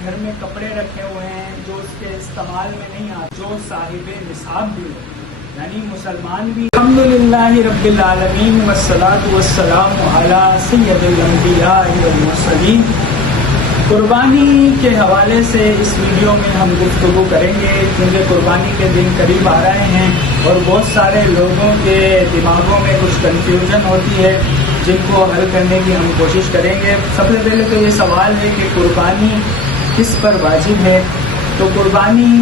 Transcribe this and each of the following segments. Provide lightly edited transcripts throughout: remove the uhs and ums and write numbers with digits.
گھر میں کپڑے رکھے ہوئے ہیں جو اس کے استعمال میں نہیں آتے، جو صاحب نصاب بھی ہو، یعنی مسلمان بھی۔ الحمدللہ رب العالمین والصلاة والسلام علی سید الانبیاء والمرسلین۔ قربانی کے حوالے سے اس ویڈیو میں ہم گفتگو کریں گے، کیونکہ قربانی کے دن قریب آ رہے ہیں اور بہت سارے لوگوں کے دماغوں میں کچھ کنفیوژن ہوتی ہے، جن کو حل کرنے کی ہم کوشش کریں گے۔ سب سے پہلے تو یہ سوال ہے کہ قربانی کس پر واجب ہے؟ تو قربانی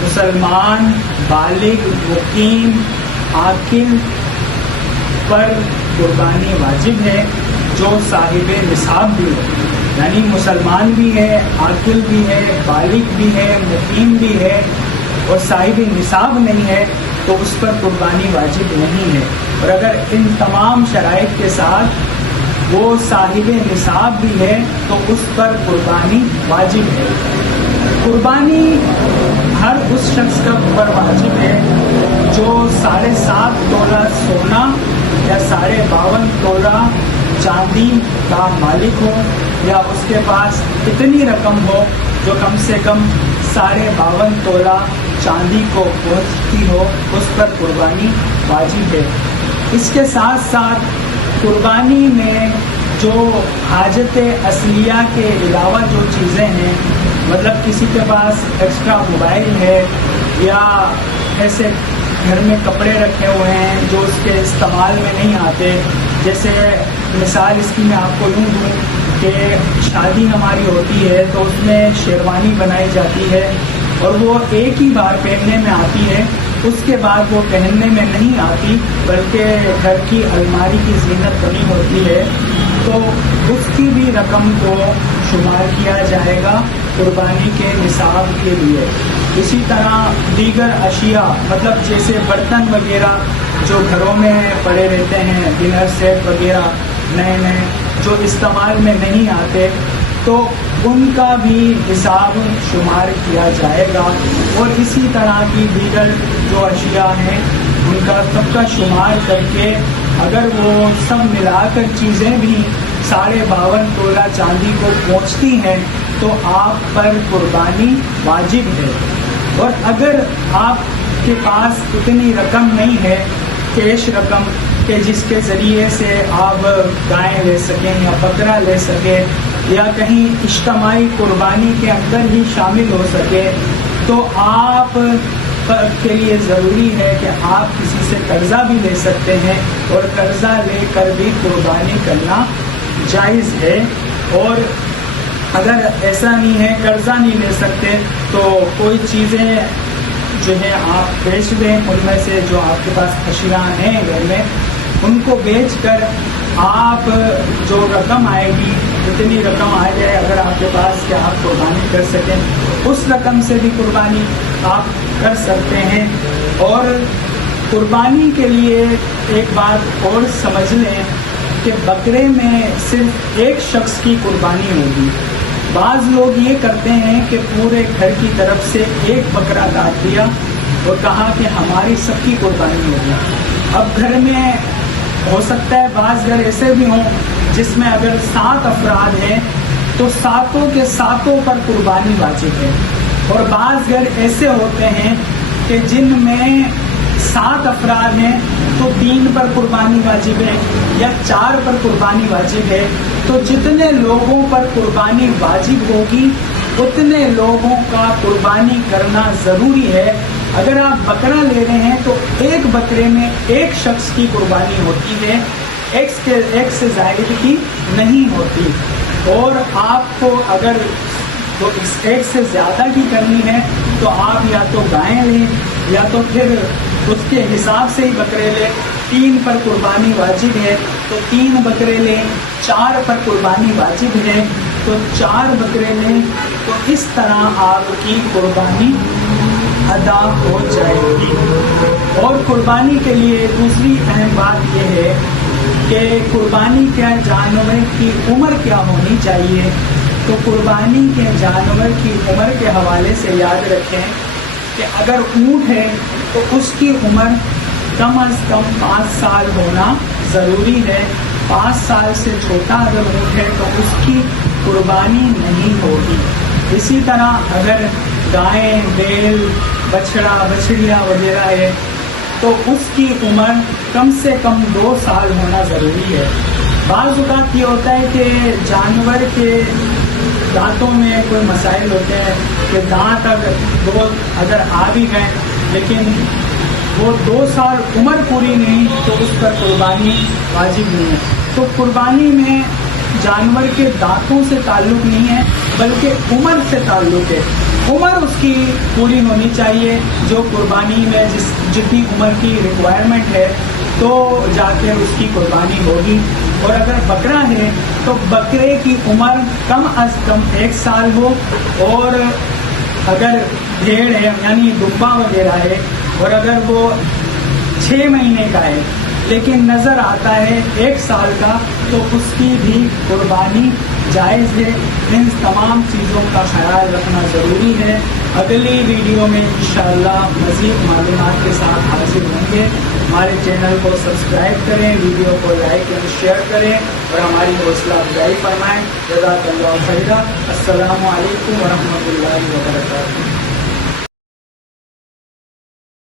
مسلمان بالغ مقیم عاقل پر قربانی واجب ہے، جو صاحب نصاب بھی ہو، یعنی مسلمان بھی ہے، عاقل بھی ہے، بالغ بھی ہے، مقیم بھی ہے اور صاحب نصاب نہیں ہے تو اس پر قربانی واجب نہیں ہے۔ اور اگر ان تمام شرائط کے ساتھ وہ صاحب نصاب بھی ہے تو اس پر قربانی واجب ہے۔ قربانی ہر اس شخص کا پر واجب ہے جو 7.5 تولہ سونا یا 52.5 تولہ چاندی کا مالک ہو، یا اس کے پاس اتنی رقم ہو جو کم سے کم 52.5 تولہ چاندی کو پہنچتی ہو، اس پر قربانی واجب ہے۔ اس کے ساتھ ساتھ قربانی میں جو حاجت اصلیہ کے علاوہ جو چیزیں ہیں، مطلب کسی کے پاس ایکسٹرا موبائل ہے یا ایسے گھر میں کپڑے رکھے ہوئے ہیں جو اس کے استعمال میں نہیں آتے، جیسے مثال اس کی میں آپ کو یوں دوں کہ شادی ہماری ہوتی ہے تو اس میں شیروانی بنائی جاتی ہے اور وہ ایک ہی بار پہننے میں آتی ہے، اس کے بعد وہ پہننے میں نہیں آتی بلکہ گھر کی الماری کی زینت بنی ہوتی ہے، تو اس کی بھی رقم کو شمار کیا جائے گا قربانی کے نصاب کے لیے۔ اسی طرح دیگر اشیاء، مطلب جیسے برتن وغیرہ جو گھروں میں پڑے رہتے ہیں، ڈنر سیٹ وغیرہ نئے نئے جو استعمال میں نہیں آتے، تو ان کا بھی حساب شمار کیا جائے گا، اور اسی طرح کی دیگر جو اشیاء ہیں ان کا سب کا شمار کر کے اگر وہ سب ملا کر چیزیں بھی 52.5 تولہ چاندی کو پہنچتی ہیں تو آپ پر قربانی واجب ہے۔ اور اگر آپ کے پاس اتنی رقم نہیں ہے، کیش رقم، کہ جس کے ذریعے سے آپ گائے لے سکیں یا بکرا لے سکیں یا کہیں اجتماعی قربانی کے اندر ہی شامل ہو سکے، تو آپ کے لیے ضروری ہے کہ آپ کسی سے قرضہ بھی لے سکتے ہیں، اور قرضہ لے کر بھی قربانی کرنا جائز ہے۔ اور اگر ایسا نہیں ہے، قرضہ نہیں لے سکتے، تو کوئی چیزیں جو ہے آپ بیچ دیں، ان میں سے جو آپ کے پاس اشیاء ہیں گھر میں ان کو بیچ کر آپ جو رقم آئے گی، اتنی رقم آ جائے اگر آپ کے پاس کہ آپ قربانی کر سکیں، اس رقم سے بھی قربانی آپ کر سکتے ہیں۔ اور قربانی کے لیے ایک بات اور سمجھ لیں کہ بکرے میں صرف ایک شخص کی قربانی ہوگی۔ بعض لوگ یہ کرتے ہیں کہ پورے گھر کی طرف سے ایک بکرا کاٹ دیا اور کہا کہ ہماری سب کی قربانی ہوگی۔ اب گھر میں ہو سکتا ہے بعض گھر ایسے بھی ہوں جس میں اگر 7 افراد ہیں تو 7 کے 7 پر قربانی واجب ہے، اور بعض گھر ایسے ہوتے ہیں کہ جن میں 7 افراد ہیں تو 3 پر قربانی واجب ہے یا 4 پر قربانی واجب ہے، تو جتنے لوگوں پر قربانی واجب ہوگی اتنے لوگوں کا قربانی کرنا ضروری ہے۔ اگر آپ بکرا لے رہے ہیں تو ایک بکرے میں ایک شخص کی قربانی ہوتی ہے، ایک سے زائد کی نہیں ہوتی، اور آپ کو اگر ایک سے زیادہ کی کرنی ہے تو آپ یا تو گائیں لیں یا تو پھر اس کے حساب سے ہی بکرے لیں۔ 3 پر قربانی واجب ہے تو 3 بکرے لیں، 4 پر قربانی واجب ہے تو 4 بکرے لیں، تو اس طرح آپ کی قربانی ادا ہو جائے گی۔ اور قربانی کے لیے دوسری اہم بات یہ ہے کہ قربانی کے جانور کی عمر کیا ہونی چاہیے۔ تو قربانی کے جانور کی عمر کے حوالے سے یاد رکھیں کہ اگر اونٹ ہے تو اس کی عمر کم از کم 5 سال ہونا ضروری ہے۔ 5 سال سے چھوٹا اگر اونٹ ہے تو اس کی قربانی نہیں ہوگی۔ اسی طرح اگر گائیں، بیل، بچڑا، بچڑیاں وغیرہ ہے تو اس کی عمر کم سے کم 2 سال ہونا ضروری ہے۔ بعض اوقات یہ ہوتا ہے کہ جانور کے دانتوں میں کوئی مسائل ہوتے ہیں کہ دانت اگر آ بھی گئے لیکن وہ 2 سال عمر پوری نہیں تو اس پر قربانی واجب نہیں ہے۔ تو قربانی میں جانور کے دانتوں سے تعلق نہیں ہے بلکہ عمر سے تعلق ہے۔ عمر اس کی پوری ہونی چاہیے، جو قربانی میں جتنی عمر کی ریکوائرمنٹ ہے تو جا کے اس کی قربانی ہوگی۔ اور اگر بکرا ہے تو بکرے کی عمر کم از کم 1 سال ہو، اور اگر بھیڑ ہے یعنی دمبا وغیرہ ہے اور اگر وہ 6 مہینے کا ہے لیکن نظر آتا ہے 1 سال کا تو اس کی بھی قربانی جائز ہے۔ ان تمام چیزوں کا خیال رکھنا ضروری ہے۔ اگلی ویڈیو میں انشاءاللہ مزید معلومات کے ساتھ حاضر ہوں گے۔ ہمارے چینل کو سبسکرائب کریں، ویڈیو کو لائک اور شیئر کریں اور ہماری حوصلہ افزائی فرمائیں۔ جزاک اللہ خیرا۔ السلام علیکم ورحمۃ اللہ وبرکاتہ۔